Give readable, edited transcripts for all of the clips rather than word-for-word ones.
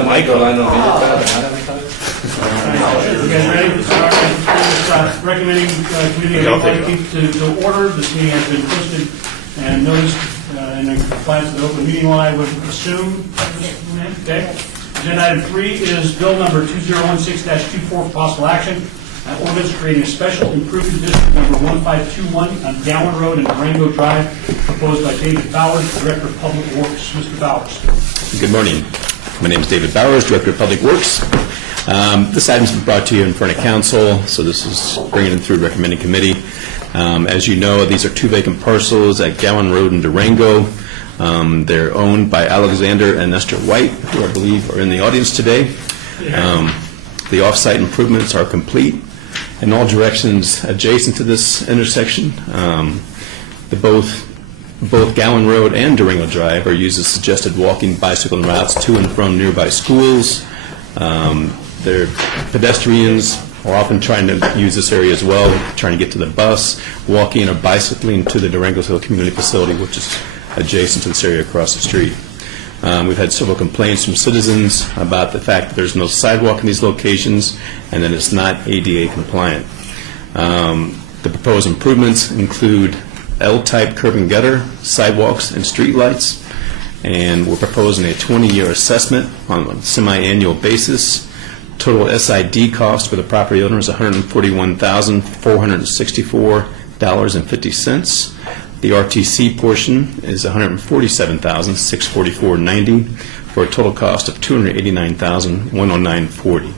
a micro. You guys ready? Recommending committee I'll take to order. This meeting has been posted and noticed in compliance with the open meeting law, I would assume. Okay. Agenda item 3 is bill number 2016-24 for possible action. Ordinance creating a special improvement district number 1521 on Gowan Road and Durango Drive, proposed by David Bowers, Director of Public Works. Mr. Bowers. Good morning. My name is David Bowers, Director of Public Works. This item's been brought to you in front of council, so this is bringing it through recommending committee. As you know, these are 2 vacant parcels at Gowan Road and Durango. They're owned by Alexander and Esther White, who I believe are in the audience today. The off-site improvements are complete in all directions adjacent to this intersection. Both Gowan Road and Durango Drive are used as suggested walking, bicycle routes to and from nearby schools. Their pedestrians are often trying to use this area as well, trying to get to the bus, walking or bicycling to the Durango Hill Community Facility, which is adjacent to this area across the street. We've had several complaints from citizens about the fact that there's no sidewalk in these locations and that it's not ADA compliant. The proposed improvements include L-type curb and gutter, sidewalks, and street lights, and we're proposing a 20-year assessment on a semi-annual basis. Total SID cost for the property owner is $141,464.50. The RTC portion is $147,644.90 for a total cost of $289,109.40.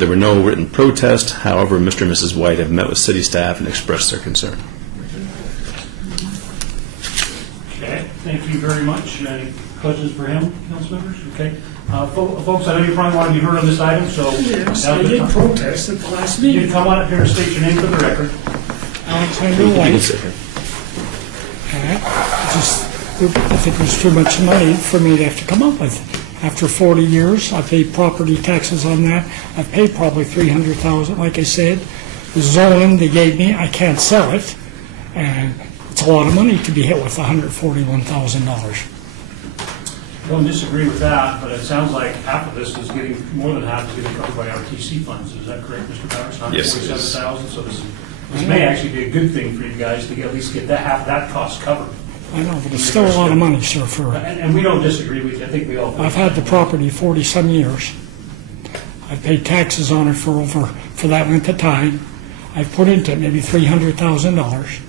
There were no written protests. However, Mr. and Mrs. White have met with city staff and expressed their concern. Okay, thank you very much. Any questions for him, council members? Okay. Folks, I know you probably want to be heard on this item, so... Yes, I did protest at the last You meeting. can come on up here and state your name for the record. Alexander White. Just, I think it was too much money for me to have to come up with. After 40 years, I paid property taxes on that. I paid probably $300,000, like I said. The zoning they gave me, I can't sell it, and it's a lot of money to be hit with $141,000. Don't disagree with that, but it sounds like half of this is getting, more than half is getting covered by RTC funds. Is that correct, Mr. Bowers? Yes, it is. $147,000, so this may actually be a good thing for you guys to at least get that half of that cost covered. I know, but it's still a lot of money, sir, for... And we don't disagree with you. I think we all... I've had the property 40-some years. I've paid taxes on it for that length of time. I've put into it maybe $300,000.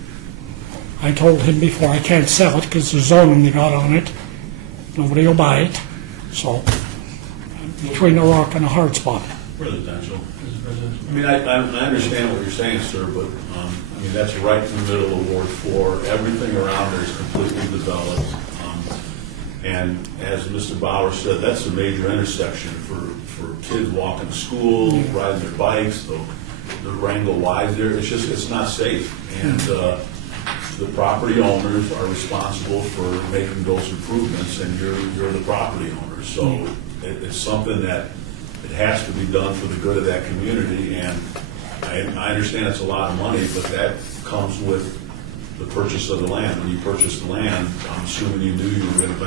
I told him before I can't sell it because the zoning they got on it. Nobody will buy it. So, between a rock and a hard spot. Residential. I mean, I understand what you're saying, sir, but I mean, that's right in the middle of Ward 4. Everything around there is completely developed. And as Mr. Bauer said, that's a major intersection for kids walking to school, riding their bikes, the Wrangle Y's there. It's not safe. And the property owners are responsible for making those improvements, and you're the property owner. So it's something that it has to be done for the good of that community, and I understand it's a lot of money, but that comes with the purchase of the land. When you purchase the land, I'm assuming you knew you were going to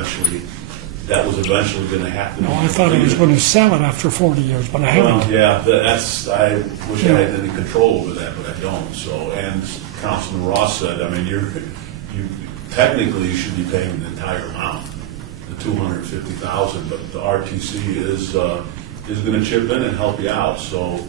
that was eventually going to have to be. No, I thought I was going to sell it after 40 years, but I haven't. Well, yeah, I wish I had any control over that, but I don't. So, and Councilman Ross said, I mean, you technically you should be paying the entire amount, the $250,000, but the RTC is going to chip in and help you out. So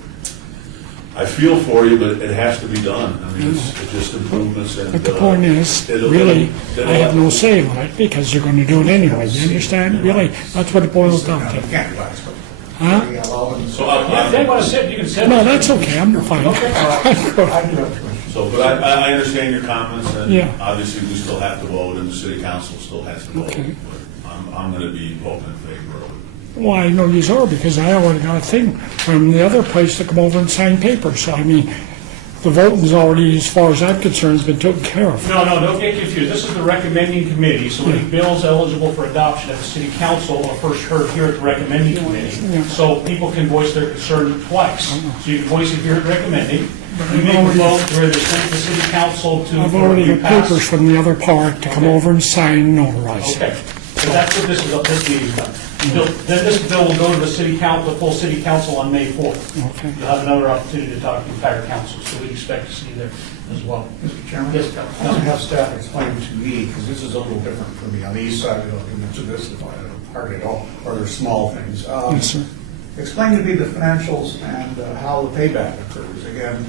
I feel for you, but it has to be done. I mean, it's just improvements. And, But the point is, really, I have no say on it because you're going to do it anyway. You understand? Really, that's what it boils down to. Huh? So If they want to sit, you can sit. No, that's okay. I'm fine. So, but I understand your comments, and Yeah. obviously we still have to vote, and the city council still has to vote. Okay. But I'm going to be voting in favor of it. Well, I know you are because I already got a thing from the other place to come over and sign papers. So, I mean, the voting's already, as far as I'm concerned, has been taken care of. No, don't get confused. This is the recommending committee, so any bills eligible for adoption at the city council are first heard here at the recommending committee. So people can voice their concern twice. So you can voice it here at recommending. You make a vote where they send the city council to... I've already got papers from the other part to come over and sign and notarize. Okay. So that's what this meeting's about. Then this bill will go to the city council, the full city council on May 4th. Okay. You'll have another opportunity to talk to the entire council, so we expect to see you there as well. Mr. Chairman? Yes, I want to Councilman. have staff explain to me, because this is a little different for me. On the east side, we don't do much of this, hardly at all, or there's small things. Yes, sir. Explain to me the financials and how the payback occurs. Again,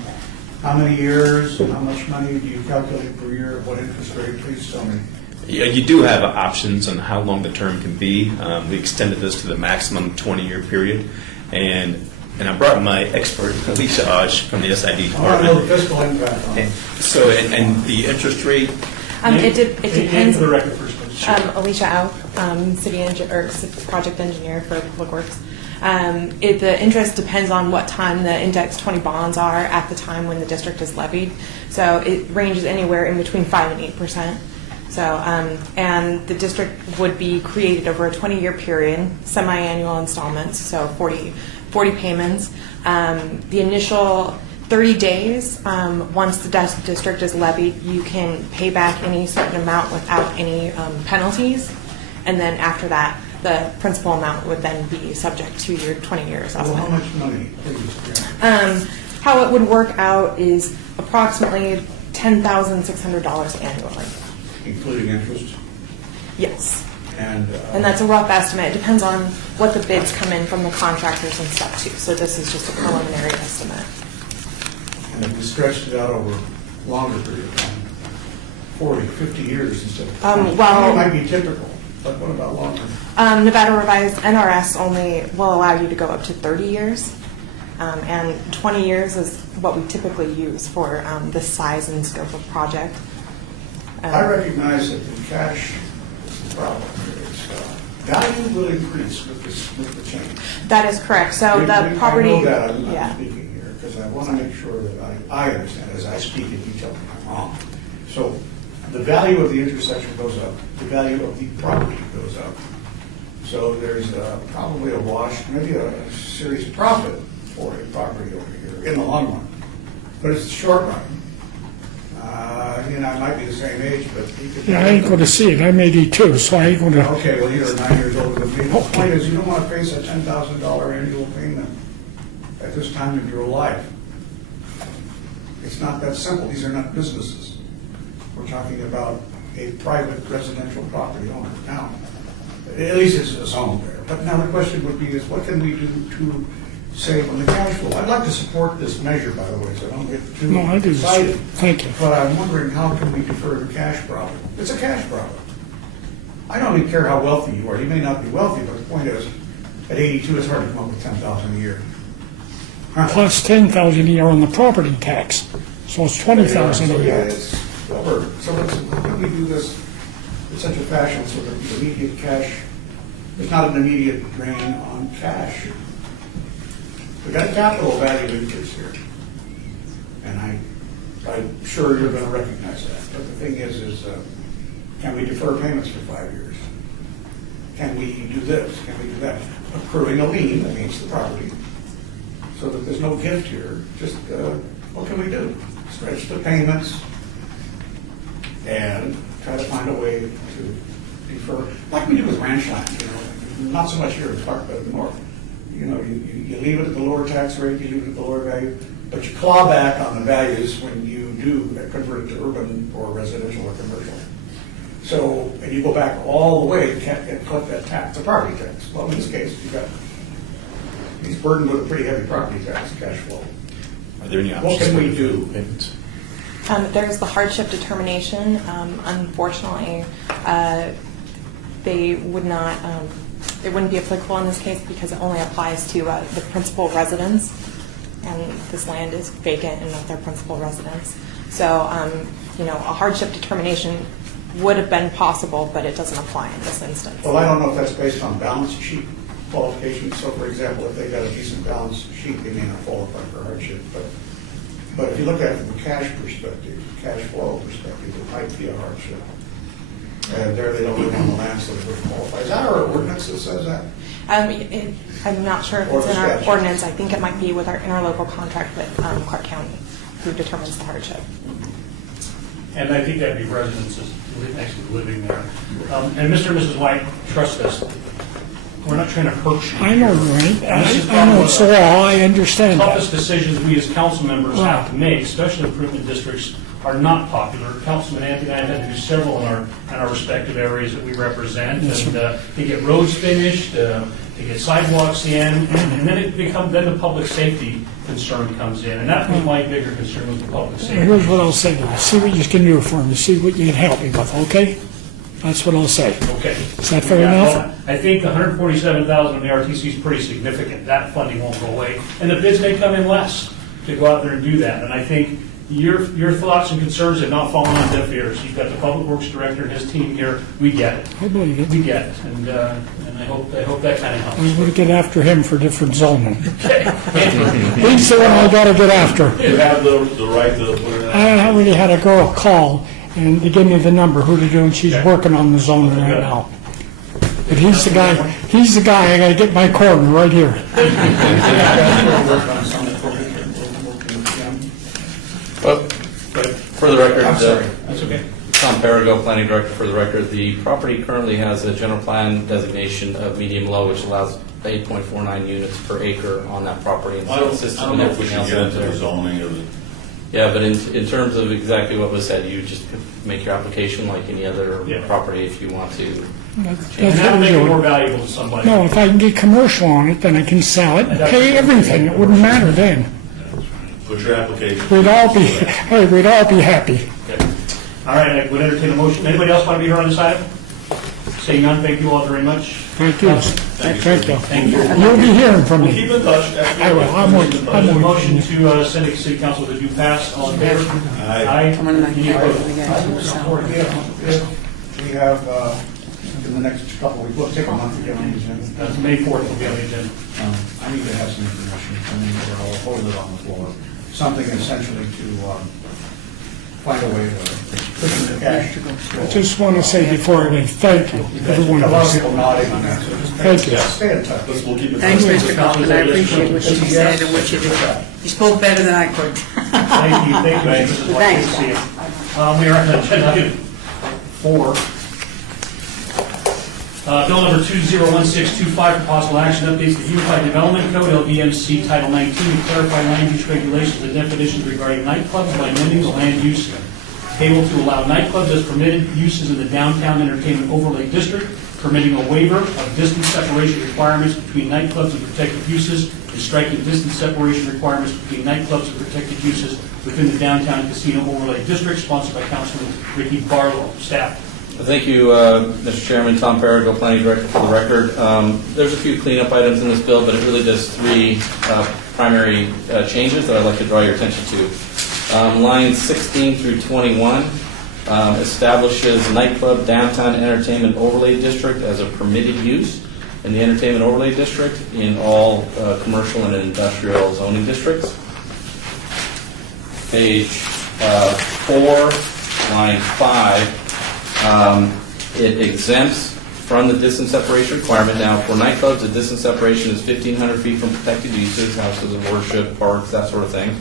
how many years, how much money do you calculate per year, what interest rate? Please tell me. Yeah, you do have options on how long the term can be. We extended this to the maximum 20-year period. And I brought my expert, Alicia Osh, from the SID I want to department. know the fiscal impact on it. So, and the interest rate, It Name depends. for the record first, please. Alicia Au, project engineer for Public Works. The interest depends on what time the index 20 bonds are at the time when the district is levied. So it ranges anywhere in between 5 and 8%. So, and the district would be created over a 20-year period, semi-annual installments, so 40 payments. The initial 30 days, once the district is levied, you can pay back any certain amount without any penalties. And then after that, the principal amount would then be subject to your 20-year Well, assessment. how much money, please? How it would work out is approximately $10,600 annually. Including interest Yes. and... And that's a rough estimate. It depends on what the bids come in from the contractors and stuff too. So this is just a preliminary estimate. And if we stretched it out over a longer period of time, 40, 50 years instead of 20, well- it might be typical, but what about longer? Nevada revised NRS only will allow you to go up to 30 years. And 20 years is what we typically use for the size and scope of project. I recognize that the cash is the problem. Value will increase with the change. That is correct. So the property, I know that, I'm yeah. not speaking here, because I want to make sure that I understand, as I speak, and you tell me I'm wrong. So the value of the intersection goes up, the value of the property goes up. So there's probably a wash, maybe a serious profit for a property over here in the long run. But it's the short run. I might be the same age, but he could... Yeah, I ain't going to see it. I'm 82, so I ain't going to. Okay, well, you're 9 years older than me. The point is, you don't want to face a $10,000 annual payment at this time of your life. It's not that simple. These are not businesses. We're talking about a private residential property owner. Now, at least it's a zone there. But now the question would be is, what can we do to save on the cash flow? I'd like to support this measure, by the way, so I don't get too No, I do. excited. Thank you. But I'm wondering, how can we defer the cash problem? It's a cash problem. I don't even care how wealthy you are. You may not be wealthy, but the point is, at 82, it's hard to come up with $10,000 a year. Huh. Plus 10,000 a year on the property tax, so it's 20,000 So, a yeah, year. it's over. So how can we do this in such a fashion so that the immediate cash, there's not an immediate drain on cash? We've got a capital value increase here. And I'm sure you're going to recognize that. But the thing is can we defer payments for 5 years? Can we do this? Can we do that? Accruing a lien against the property so that there's no gift here. Just what can we do? Stretch the payments and try to find a way to defer, like we do with ranch land, not so much here in Clark, but in the north. You leave it at the lower tax rate, you leave it at the lower value, but you claw back on the values when you do convert it to urban or residential or commercial. So, and you go back all the way and collect that tax, the property tax. Well, in this case, he's burdened with a pretty heavy property tax cash flow. are there any options? What can for we the do? payments? There's the hardship determination. Unfortunately, they would not. It wouldn't be applicable in this case because it only applies to the principal residence, and this land is vacant and not their principal residence. So, a hardship determination would have been possible, but it doesn't apply in this instance. Well, I don't know if that's based on balance sheet qualifications. So, for example, if they got a decent balance sheet, they may not qualify for hardship. But if you look at it from a cash perspective, cash flow perspective, it might be a hardship. And there they don't live on the land, so it would qualify. Is that our ordinance that says that? I'm not sure if Or it's in our statute. ordinance. I think it might be with our interlocal contract with Clark County, who determines the hardship. And I think that'd be residences actually living there. And Mr. and Mrs. White, trust us, we're not trying to hurt you. I know you ain't. This is I know it's the law, I understand toughest that. decisions we as council members have to make, special improvement districts, are not popular. Councilman Anthony and I have had to do several in our respective areas that we represent, Yes, and to get roads finished, to get sidewalks in, and then then the public safety concern comes in, and that was my bigger concern with the public safety. Here's what I'll say to you, see what you can do for me, see what you can help me with, okay? That's what I'll say. Okay. Is that fair Yeah, enough? well, I think the 147,000 of the RTC is pretty significant. That funding won't go away. And the bids may come in less to go out there and do that. And I think your thoughts and concerns have not fallen on deaf ears. You've got the Public Works Director and his team here. We get it. I believe it. We get it. And I hope that kind of helps. I'm going to get after him for different zoning. He's the one I got to get after. You have the right to put it in. I already had a girl call, and they gave me the number, who to do, and she's working on the zoning right now. But he's the guy I got to get my corner right here. For the record, I'm sorry. That's okay. Tom Perigo, Planning Director. For the record, the property currently has a general plan designation of medium-low, which allows 8.49 units per acre on that property. And I so don't, it's I system don't and know if we everything should else get into out the there. zoning of the, Yeah, but in terms of exactly what was said, you just make your application like any other Yeah. property if you want to. That's And what that'll I'm make it more doing. valuable to somebody. No, if I can get commercial on it, then I can sell it and pay everything. It wouldn't matter then. put your application. We'd all be happy. Okay. All right, I would entertain a motion. Anybody else want to be heard on this item? Seeing none, thank you all very much. Thank you. Thank you. Thank you. You'll be hearing from We'll me. keep in touch. I will. I'm working. There's a motion to send it to City Council that you pass. All in favor? Aye. I'm on my Any opposed? We have, in the next couple of weeks, we'll take a month to get on the agenda. That's May 4th will be on the agenda. I need to have some information, I mean, or I'll hold it on the floor. Something essentially to find a way to push the cash. I just want to say before I leave, thank you, everyone. A lot of people nodding on that, so just Thank you. stay in touch. We'll keep in touch. Thanks, Mr. Kaufman, I appreciate what you said and what you did. You spoke better than I could. Thank you, Mrs. White. Good to see you. We are on agenda item 4. Bill number 201625 for possible action updates to the Unified Development Code, LDMC Title 19, to clarify land use regulations and definitions regarding nightclubs by amending the land use table to allow nightclubs as permitted uses in the downtown entertainment overlay district, permitting a waiver of distance separation requirements between nightclubs and protected uses, and striking distance separation requirements between nightclubs and protected uses within the downtown casino overlay district, sponsored by Councilman Ricky Barlow. Staff. Thank you, Mr. Chairman. Tom Perigo, Planning Director. For the record, there's a few cleanup items in this bill, but it really does 3 primary changes that I'd like to draw your attention to. Lines 16 through 21 establishes nightclub downtown entertainment overlay district as a permitted use in the entertainment overlay district in all commercial and industrial zoning districts. Page 4, line 5. It exempts from the distance separation requirement. Now, for nightclubs, the distance separation is 1,500 feet from protected uses, houses of worship, parks, that sort of thing.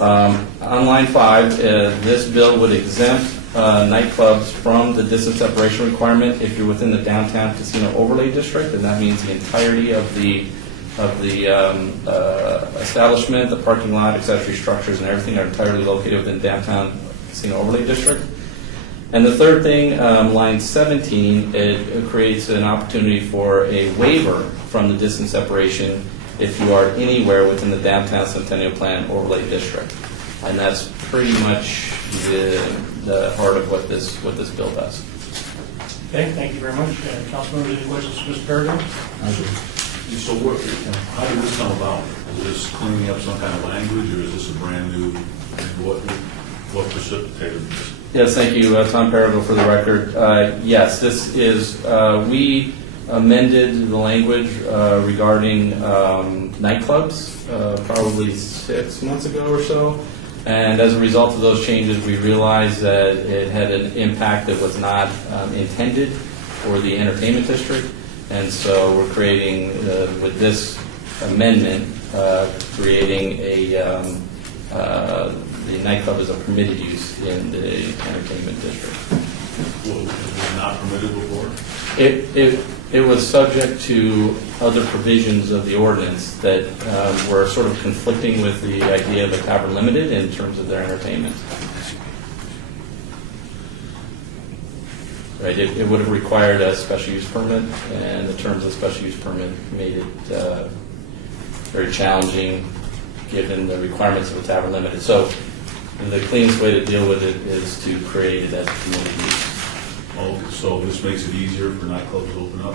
On line 5, this bill would exempt nightclubs from the distance separation requirement if you're within the downtown casino overlay district, and that means the entirety of the establishment, the parking lot, accessory structures, and everything are entirely located within downtown casino overlay district. And the third thing, line 17, it creates an opportunity for a waiver from the distance separation if you are anywhere within the downtown Centennial Plan overlay district. And that's pretty much the heart of what this bill does. Okay, thank you very much. Councilmember, any questions for Mr. Perigo? So how did this come about? Is this cleaning up some kind of language, or is this a brand new, what precipitated this? Yes, thank you, Tom Perigo, for the record. Yes, this is, we amended the language regarding nightclubs probably 6 months ago or so. And as a result of those changes, we realized that it had an impact that was not intended for the entertainment district. And so we're creating, with this amendment, creating the nightclub as a permitted use in the entertainment district. Well, it was not permitted before? It was subject to other provisions of the ordinance that were sort of conflicting with the idea of a tavern limited in terms of their entertainment. Right, it would have required a special use permit, and the terms of the special use permit made it very challenging given the requirements of a tavern limited. So the cleanest way to deal with it is to create it as a community use. Oh, so this makes it easier for nightclubs to open up?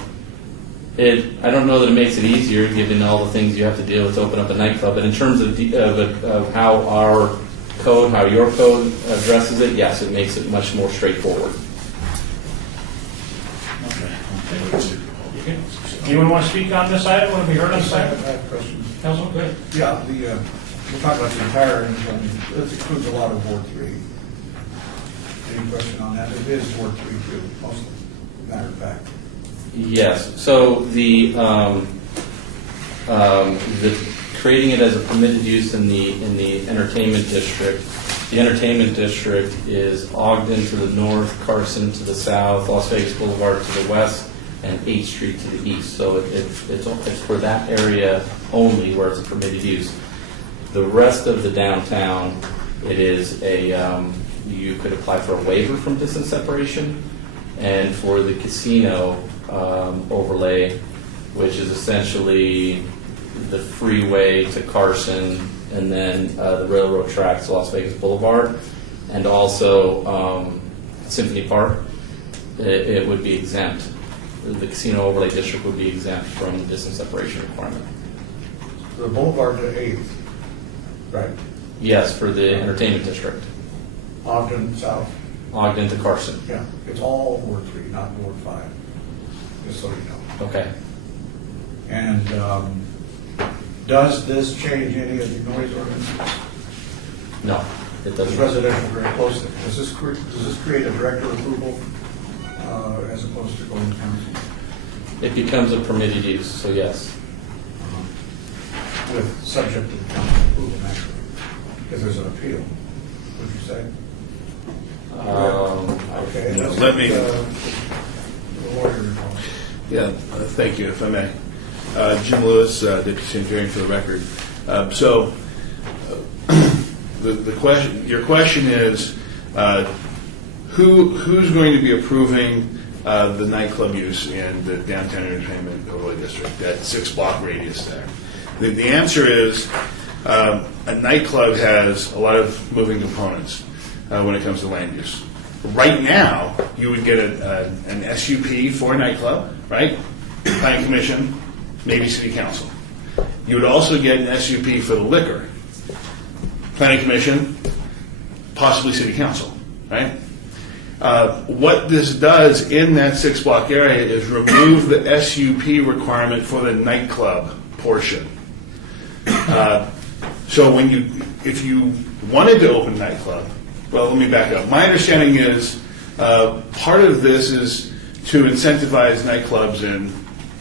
I don't know that it makes it easier, given all the things you have to deal with to open up a nightclub. But in terms of how our code, how your code addresses it, yes, it makes it much more straightforward. Anyone want to speak on this item? Want to be heard on this I item? have a question. Council, go ahead. Yeah, we're talking about the entire, and it includes a lot of Ward 3. Any question on that? It is Ward 3 too, mostly, matter of fact. Yes. So the creating it as a permitted use in the entertainment district. The entertainment district is Ogden to the north, Carson to the south, Las Vegas Boulevard to the west, and 8th Street to the east. So it's for that area only where it's a permitted use. The rest of the downtown, it is you could apply for a waiver from distance separation, and for the casino overlay, which is essentially the freeway to Carson and then the railroad tracks to Las Vegas Boulevard, and also Symphony Park, it would be exempt. The casino overlay district would be exempt from the distance separation requirement. The Boulevard to 8th, right? Yes, for the entertainment district. Ogden South. Ogden to Carson. Yeah, it's all Ward 3, not Ward 5, just so you know. Okay. And does this change any of the noise ordinances? No, it It's doesn't. residential very closely. Does this create a director approval as opposed to going to council? It becomes a permitted use, so yes. With subject to the council approval, actually, because there's an appeal, would you say? Okay. Yeah, let's let get, me- the lawyer involved. Yeah, thank you, if I may. Jim Lewis, Deputy City Attorney for the record. The question, your question is, who's going to be approving the nightclub use in the downtown entertainment overlay district, that 6-block radius there? The answer is, a nightclub has a lot of moving components when it comes to land use. Right now, you would get an SUP for a nightclub, right? Planning Commission, maybe City Council. You would also get an SUP for the liquor. Planning Commission, possibly City Council, right? What this does in that 6-block area is remove the SUP requirement for the nightclub portion. So if you wanted to open a nightclub, well, let me back up. My understanding is part of this is to incentivize nightclubs in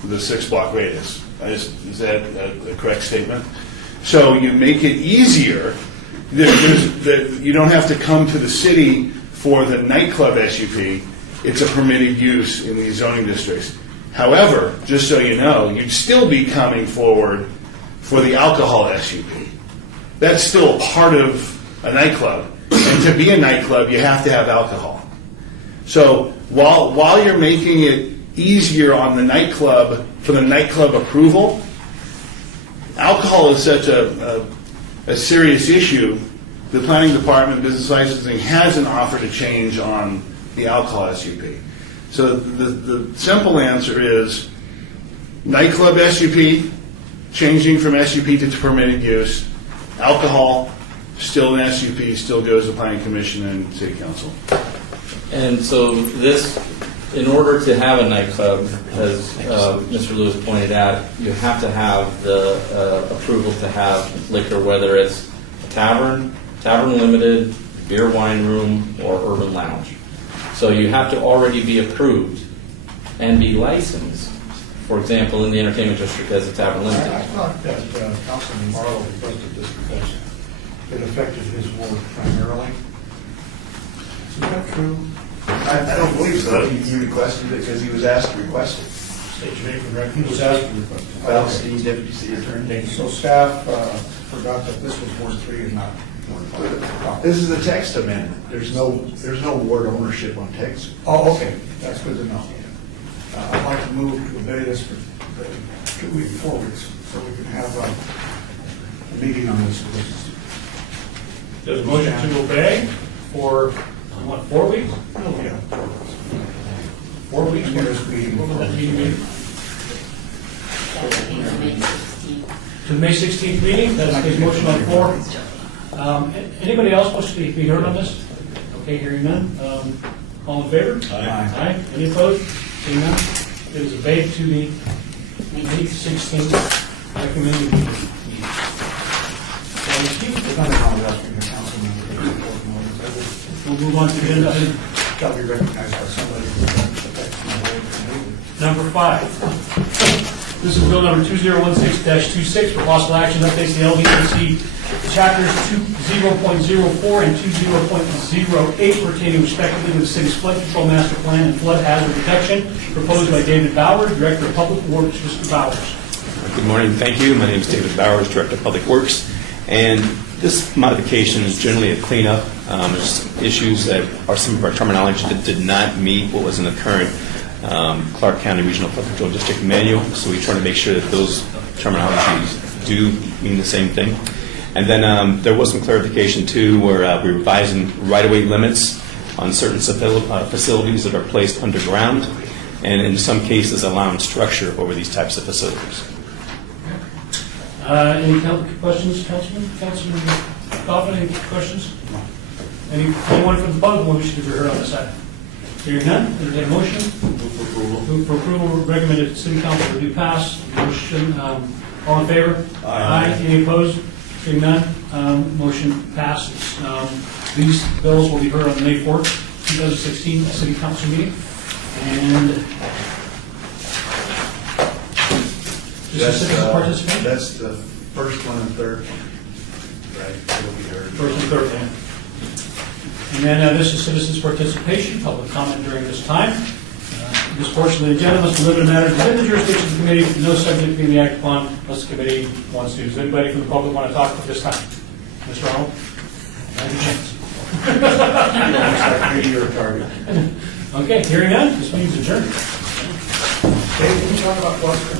the 6-block radius. Is that a correct statement? So you make it easier. You don't have to come to the city for the nightclub SUP. It's a permitted use in these zoning districts. However, just so you know, you'd still be coming forward for the alcohol SUP. That's still part of a nightclub. And to be a nightclub, you have to have alcohol. So while you're making it easier on the nightclub, for the nightclub approval, alcohol is such a serious issue, the planning department, business licensing, hasn't offered a change on the alcohol SUP. So the simple answer is nightclub SUP, changing from SUP to permitted use, alcohol, still an SUP, still goes to Planning Commission and City Council. And so this, in order to have a nightclub, as Mr. Lewis pointed out, you have to have the approval to have liquor, whether it's a tavern, tavern limited, beer wine room, or urban lounge. So you have to already be approved and be licensed, for example, in the entertainment district as a tavern limited. I thought that Councilman Marlowe requested this because it affected his ward primarily. Is that true? I don't believe so. He requested it because he was asked to request it. State your name for the record. He was asked to request it. Alex Dean, Deputy City Attorney. So staff forgot that this was Ward 3 and not Ward 5. This is a text amendment. There's no ward ownership on text. Oh, okay. That's good to know. I'd like to move to obey this for 2 weeks, 4 weeks, so we can have a meeting on this. There's a motion to obey for, what, 4 weeks? Oh, yeah. 4 weeks? Nearest meeting. What will that meeting be? May 16th. To the May 16th meeting, that's the motion on the floor. Anybody else wants to be heard on this? Okay, hearing none. All in favor? Aye. Any opposed? Seeing none, it is obeyed to the May 16th recommended meeting. We'll move on to agenda item Shall be recognized by somebody. number 5. This is bill number 2016-26 for possible action updates the LVCC chapters 20.04 and 20.08 pertaining respectively to the city's flood control master plan and flood hazard protection, proposed by David Bowers, Director of Public Works. Mr. Bowers. Good morning, thank you. My name is David Bowers, Director of Public Works. And this modification is generally a cleanup. There's some issues that are some of our terminology that did not meet what was in the current Clark County Regional Flood Control District manual. So we try to make sure that those terminologies do mean the same thing. And then there was some clarification too, where we're revising right-of-way limits on certain facilities that are placed underground, and in some cases allowing structure over these types of facilities. Any questions, Councilman? Councilman Coffin, any questions? Anyone from the public who wishes to be heard on this item? Hearing none, is there a motion? Move for approval, recommended to City Council to do pass. Motion, all in favor? Aye. Any opposed? Hearing none, motion passes. These bills will be heard on May 4th, 2016 City Council meeting. And citizens participate? That's the first one and third one. Right, it'll be heard. First and third one. And then this is citizens' participation, public comment during this time. This portion of the agenda must be limited to matters within the jurisdiction of the committee, with no subject being acted upon unless the committee wants to. Does anybody from the public want to talk at this time? Mr. Arnold? Have a chance. Maybe you're a target. Okay, hearing none, this meeting's adjourned. Dave, can you talk about Gloucester?